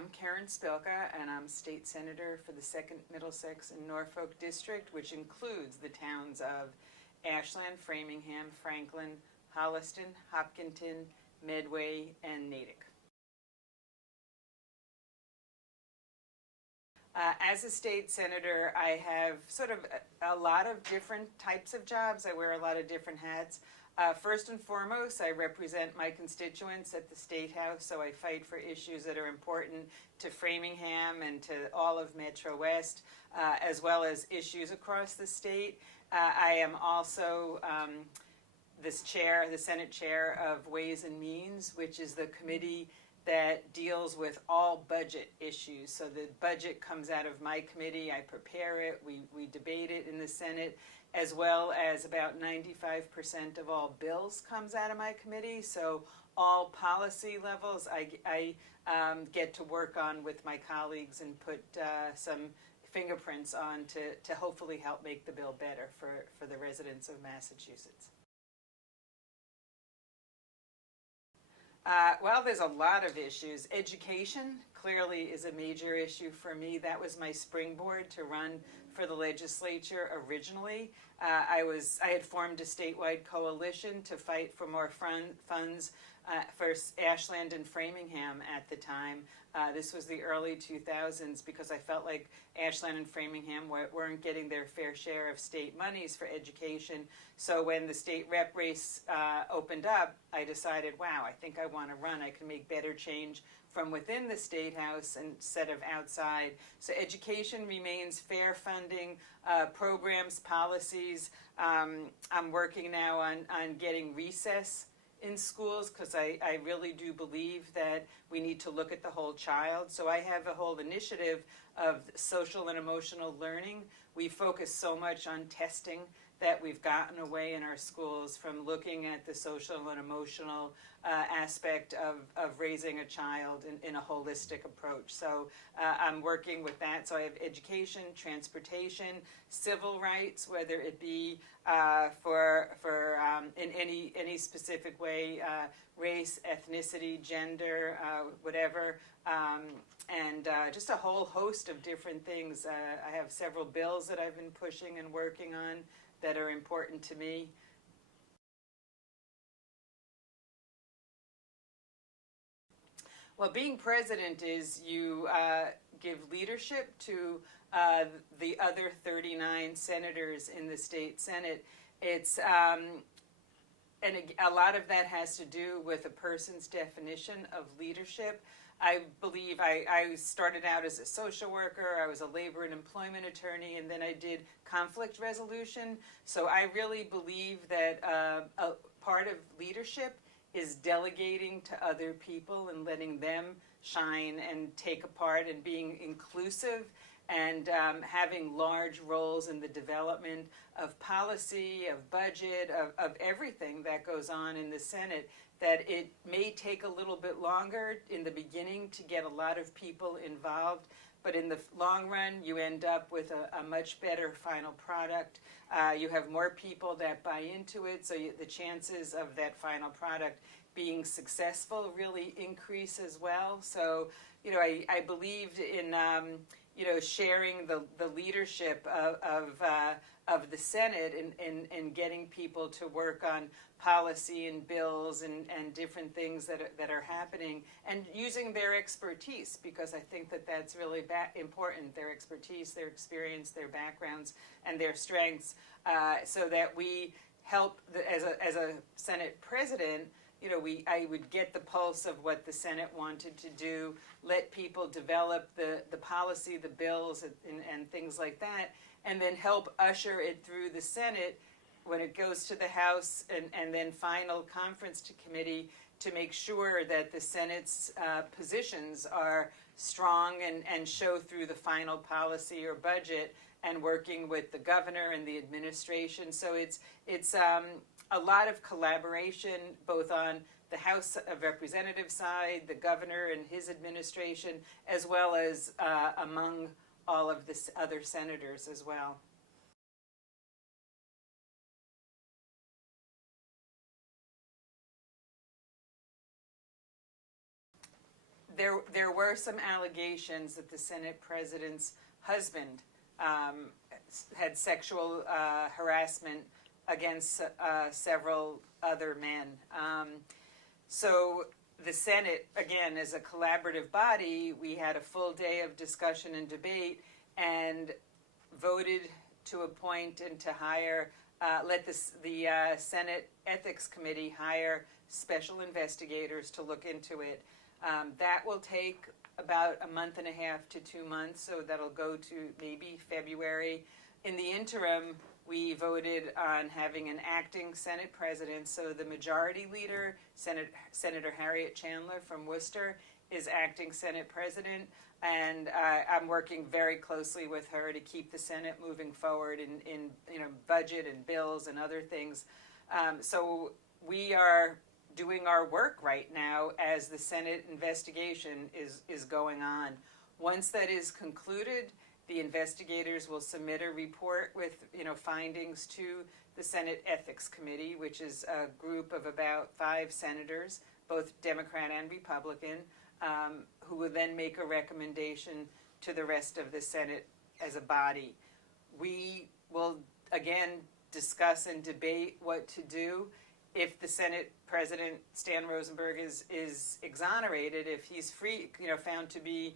I'm Karen Spilka, and I'm State Senator for the 2nd Middlesex and Norfolk District, which includes the towns of Ashland, Framingham, Franklin, Holliston, Hopkinton, Medway, and Natick. As a state senator, I have sort of a lot of different types of jobs. I wear a lot of different hats. First and foremost, I represent my constituents at the State House, so I fight for issues that are important to Framingham and to all of Metro West, as well as issues across the state. I am also the Senate chair of Ways and Means, which is the committee that deals with all budget issues. So the budget comes out of my committee. I prepare it. We debate it in the Senate, as well as about 95% of all bills comes out of my committee. So all policy levels I get to work on with my colleagues and put some fingerprints on to hopefully help make the bill better for the residents of Massachusetts. Well, there's a lot of issues. Education clearly is a major issue for me. That was my springboard to run for the legislature originally. I had formed a statewide coalition to fight for more funds for Ashland and Framingham at the time. This was the early 2000s because I felt like Ashland and Framingham weren't getting their fair share of state monies for education. So when the state rep race opened up, I decided, wow, I think I want to run. I can make better change from within the State House instead of outside. So education remains fair funding, programs, policies. I'm working now on getting recess in schools because I really do believe that we need to look at the whole child. So I have a whole initiative of social and emotional learning. We focus so much on testing that we've gotten away in our schools from looking at the social and emotional aspect of raising a child in a holistic approach. So I'm working with that. So I have education, transportation, civil rights, whether it be in any specific way, race, ethnicity, gender, whatever, and just a whole host of different things. I have several bills that I've been pushing and working on that are important to me. Well, being president is you give leadership to the other 39 senators in the state Senate. It's and a lot of that has to do with a person's definition of leadership. I believe I started out as a social worker, I was a labor and employment attorney, and then I did conflict resolution. So I really believe that a part of leadership is delegating to other people and letting them shine and take a part and being inclusive and having large roles in the development of policy, of budget, of everything that goes on in the Senate, that it may take a little bit longer in the beginning to get a lot of people involved, but in the long run, you end up with a much better final product. You have more people that buy into it, so the chances of that final product being successful really increase as well. So, I believed in sharing the leadership of the Senate and getting people to work on policy and bills and different things that are happening, and using their expertise, because I think that that's really important, their expertise, their experience, their backgrounds, and their strengths, so that we help, as a Senate president, I would get the pulse of what the Senate wanted to do, let people develop the policy, the bills, and things like that, and then help usher it through the Senate when it goes to the House and then final conference to committee to make sure that the Senate's positions are strong and show through the final policy or budget, and working with the governor and the administration. So it's a lot of collaboration, both on the House of Representatives side, the governor and his administration, as well as among all of the other senators as well. there were some allegations that the Senate president's husband had sexual harassment against several other men. So the Senate, again, is a collaborative body. We had a full day of discussion and debate and voted to appoint and to hire, let the Senate Ethics Committee hire special investigators to look into it. That will take about a month and a half to 2 months, so that'll go to maybe February. In the interim, we voted on having an acting Senate president, so the majority leader, Senator Harriet Chandler from Worcester, is acting Senate president, and I'm working very closely with her to keep the Senate moving forward in budget and bills and other things. So we are doing our work right now as the Senate investigation is going on. Once that is concluded, the investigators will submit a report with findings to the Senate Ethics Committee, which is a group of about 5 senators, both Democrat and Republican, who will then make a recommendation to the rest of the Senate as a body. We will again discuss and debate what to do if the Senate President Stan Rosenberg is exonerated, if he's free, found to be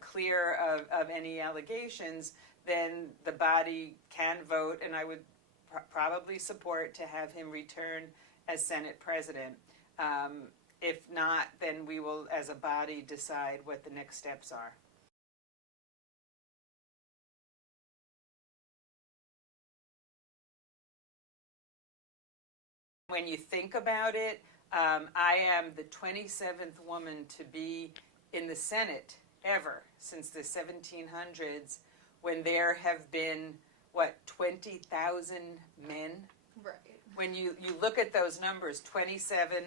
clear of any allegations, then the body can vote, and I would probably support to have him return as Senate President. If not, then we will, as a body, decide what the next steps are. When you think about it, I am the 27th woman to be in the Senate ever since the 1700s, when there have been, 20,000 men? Right. When you look at those numbers, 27,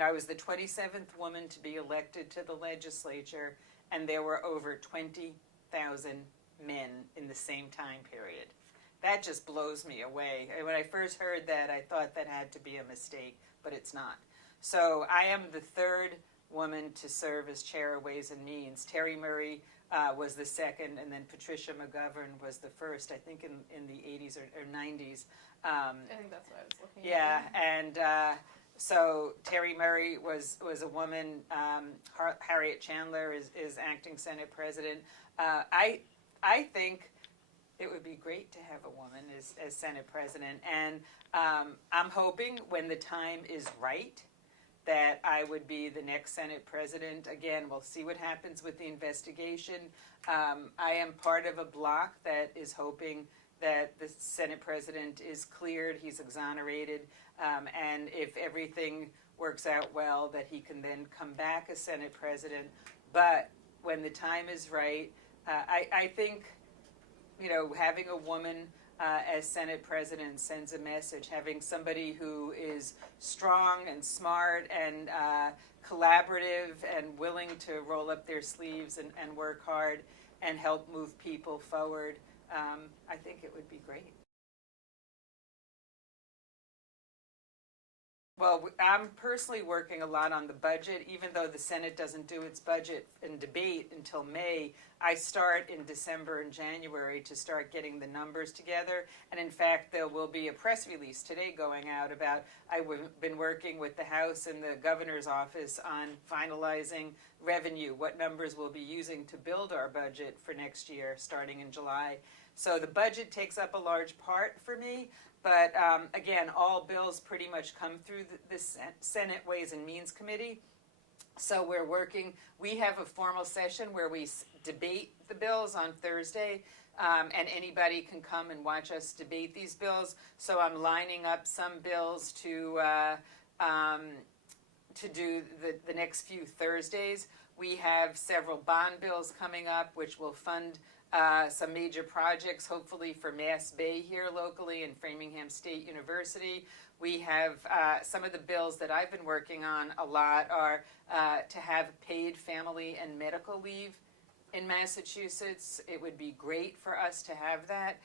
I was the 27th woman to be elected to the legislature, and there were over 20,000 men in the same time period. That just blows me away. When I first heard that, I thought that had to be a mistake, but it's not. So I am the 3rd woman to serve as chair of Ways and Means. Terry Murray was the 2nd, and then Patricia McGovern was the 1st, I think in the 80s or 90s. I think that's what I was looking at. Yeah, and so Terry Murray was a woman. Harriet Chandler is acting Senate President. I think it would be great to have a woman as Senate President, and I'm hoping when the time is right that I would be the next Senate President. Again, we'll see what happens with the investigation. I am part of a bloc that is hoping that the Senate President is cleared, he's exonerated, and if everything works out well, that he can then come back as Senate President. But when the time is right, I think having a woman as Senate President sends a message. Having somebody who is strong and smart and collaborative and willing to roll up their sleeves and work hard and help move people forward, I think it would be great. Well, I'm personally working a lot on the budget. Even though the Senate doesn't do its budget and debate until May, I start in December and January to start getting the numbers together. And in fact, there will be a press release today going out about I've been working with the House and the governor's office on finalizing revenue, what numbers we'll be using to build our budget for next year, starting in July. So the budget takes up a large part for me. But again, all bills pretty much come through the Senate Ways and Means Committee. So we're working, we have a formal session where we debate the bills on Thursday, and anybody can come and watch us debate these bills. So I'm lining up some bills to do the next few Thursdays. We have several bond bills coming up, which will fund some major projects, hopefully for Mass Bay here locally and Framingham State University. We have some of the bills that I've been working on a lot are to have paid family and medical leave in Massachusetts. It would be great for us to have that.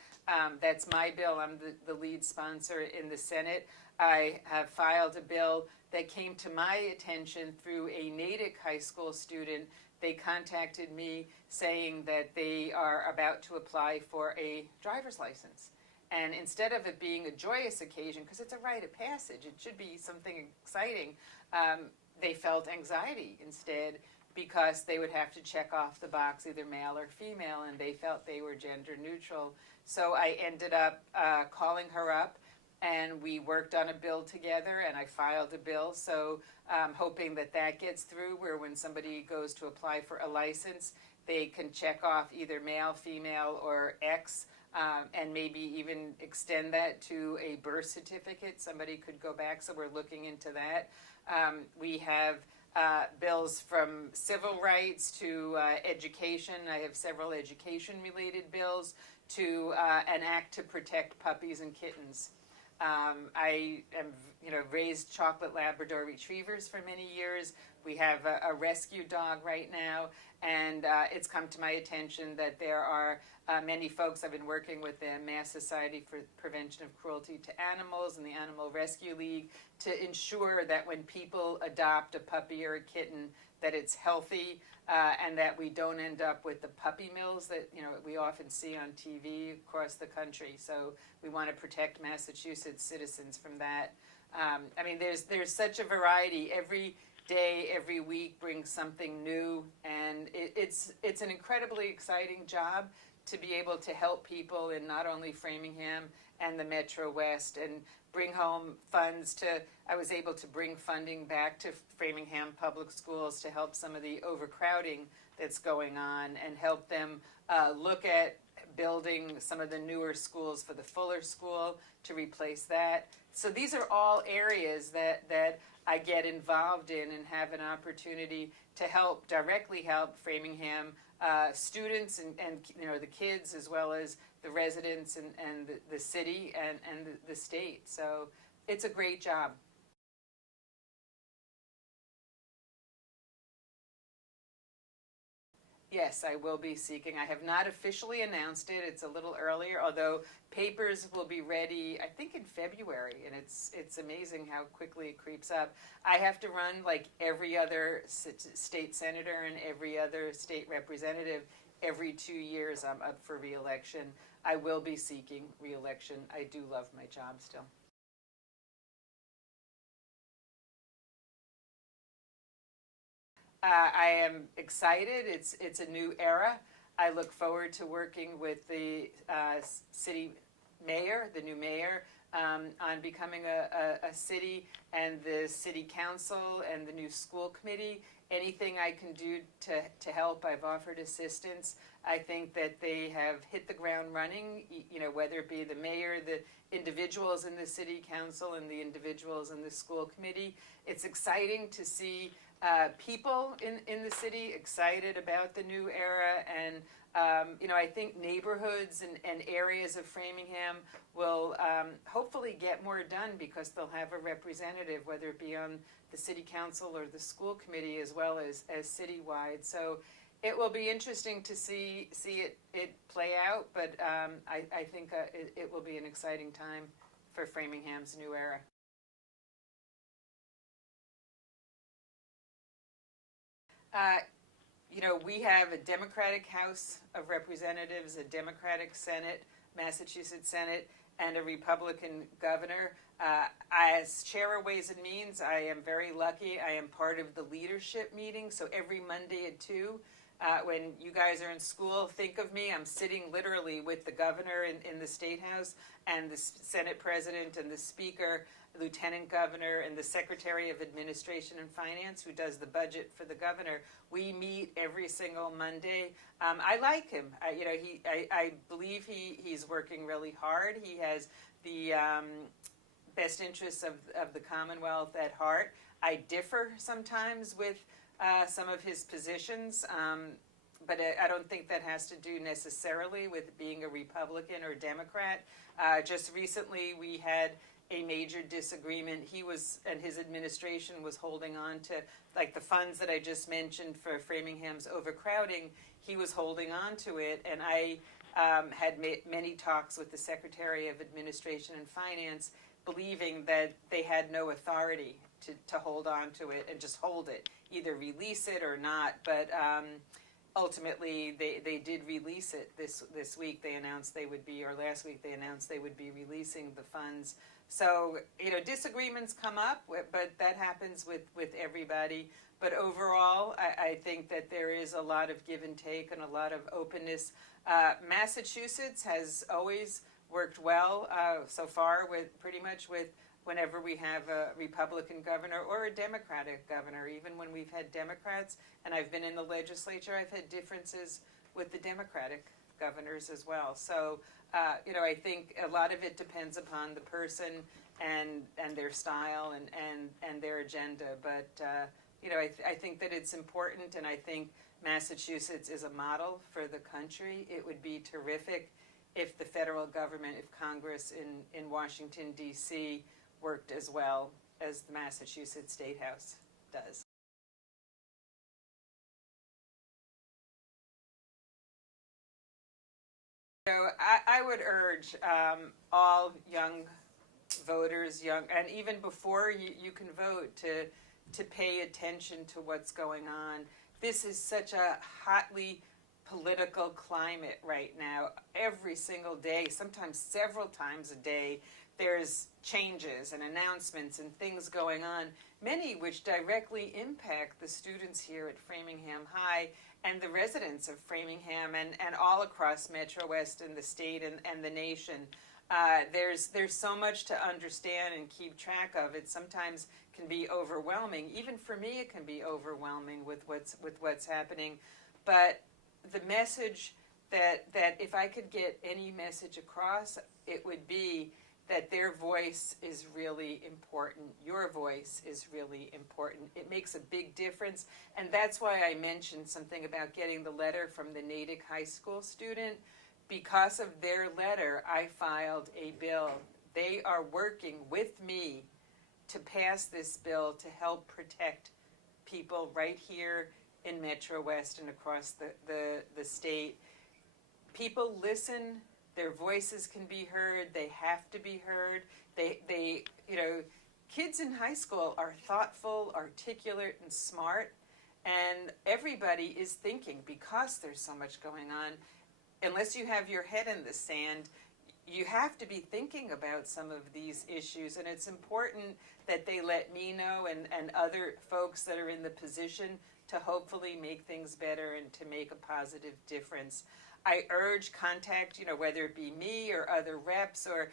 That's my bill. I'm the lead sponsor in the Senate. I have filed a bill that came to my attention through a Natick high school student. They contacted me saying that they are about to apply for a driver's license. And instead of it being a joyous occasion, because it's a rite of passage, it should be something exciting, they felt anxiety instead, because they would have to check off the box either male or female, and they felt they were gender neutral. So I ended up calling her up, and we worked on a bill together, and I filed a bill. So hoping that that gets through, where when somebody goes to apply for a license, they can check off either male, female, or X, and maybe even extend that to a birth certificate. Somebody could go back, so we're looking into that. We have bills from civil rights to education. I have several education-related bills to an act to protect puppies and kittens. I am, raised chocolate Labrador retrievers for many years. We have a rescue dog right now, and it's come to my attention that there are many folks. I've been working with the Mass Society for Prevention of Cruelty to Animals and the Animal Rescue League to ensure that when people adopt a puppy or a kitten, that it's healthy, and that we don't end up with the puppy mills that we often see on TV across the country. So we want to protect Massachusetts citizens from that. There's such a variety. Every day, every week brings something new, and it's an incredibly exciting job to be able to help people in not only Framingham and the Metro West, and bring home funds I was able to bring funding back to Framingham Public Schools to help some of the overcrowding that's going on, and help them look at building some of the newer schools for the Fuller School to replace that. So these are all areas that I get involved in and have an opportunity to directly help Framingham students and the kids, as well as the residents and the city and the state. So it's a great job. Yes, I will be seeking. I have not officially announced it. It's a little earlier, although papers will be ready, I think, in February, and it's amazing how quickly it creeps up. I have to run like every other state senator and every other state representative. Every 2 years I'm up for re-election. I will be seeking re-election. I do love my job still. I am excited. It's a new era. I look forward to working with the city mayor, the new mayor, on becoming a city, and the city council and the new school committee. Anything I can do to help, I've offered assistance. I think that they have hit the ground running, whether it be the mayor, the individuals in the city council, and the individuals in the school committee. It's exciting to see people in the city excited about the new era, and I think neighborhoods and areas of Framingham will hopefully get more done, because they'll have a representative, whether it be on the city council or the school committee, as well as citywide. So it will be interesting to see it play out, but I think it will be an exciting time for Framingham's new era. We have a Democratic House of Representatives, a Democratic Senate, Massachusetts Senate, and a Republican governor. As chair of Ways and Means, I am very lucky. I am part of the leadership meeting, so every Monday at 2, when you guys are in school, think of me. I'm sitting literally with the governor in the State House, and the Senate President, and the Speaker, Lieutenant Governor, and the Secretary of Administration and Finance, who does the budget for the governor. We meet every single Monday. I like him. I believe he's working really hard. He has the best interests of the Commonwealth at heart. I differ sometimes with some of his positions, but I don't think that has to do necessarily with being a Republican or Democrat. Just recently we had a major disagreement. He and his administration was holding on to, like, the funds that I just mentioned for Framingham's overcrowding. He was holding on to it, and I had many talks with the Secretary of Administration and Finance believing that they had no authority to hold on to it and just hold it, either release it or not. But ultimately, they did release it this week. They announced they would be, or last week they announced they would be releasing the funds. So, disagreements come up, but that happens with everybody. But overall, I think that there is a lot of give and take and a lot of openness. Massachusetts has always worked well so far with pretty much with whenever we have a Republican governor or a Democratic governor. Even when we've had Democrats, and I've been in the legislature, I've had differences with the Democratic governors as well. So, I think a lot of it depends upon the person and their style and their agenda. But, I think that it's important, and I think Massachusetts is a model for the country. It would be terrific if the federal government, if Congress in Washington, D.C., worked as well as the Massachusetts State House does. So I would urge all young voters, and even before you can vote, to pay attention to what's going on. This is such a hotly political climate right now. Every single day, sometimes several times a day, there's changes and announcements and things going on, many which directly impact the students here at Framingham High and the residents of Framingham and all across Metro West and the state and the nation. There's so much to understand and keep track of. It sometimes can be overwhelming. Even for me, it can be overwhelming with what's happening. But the message that if I could get any message across, it would be that their voice is really important. Your voice is really important. It makes a big difference. And that's why I mentioned something about getting the letter from the Natick High School student. Because of their letter, I filed a bill. They are working with me to pass this bill to help protect people right here in Metro West and across the state. People listen. Their voices can be heard. They have to be heard. They kids in high school are thoughtful, articulate, and smart. And everybody is thinking, because there's so much going on, unless you have your head in the sand, you have to be thinking about some of these issues. And it's important that they let me know and other folks that are in the position to hopefully make things better and to make a positive difference. I urge contact, whether it be me or other reps or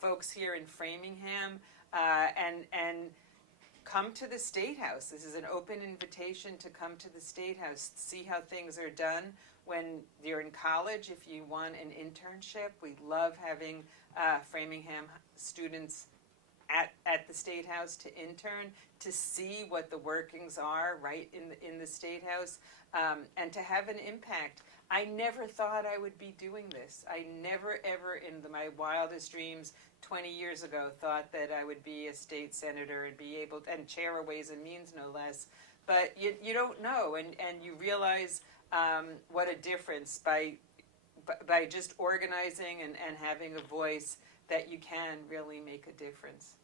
folks here in Framingham, and come to the State House. This is an open invitation to come to the State House, see how things are done. When you're in college, if you want an internship, we love having Framingham students at the State House to intern, to see what the workings are right in the State House, and to have an impact. I never thought I would be doing this. I never, ever in my wildest dreams 20 years ago thought that I would be a state senator and be able to, and chair of Ways and Means no less. But you don't know, and you realize what a difference by just organizing and having a voice that you can really make a difference.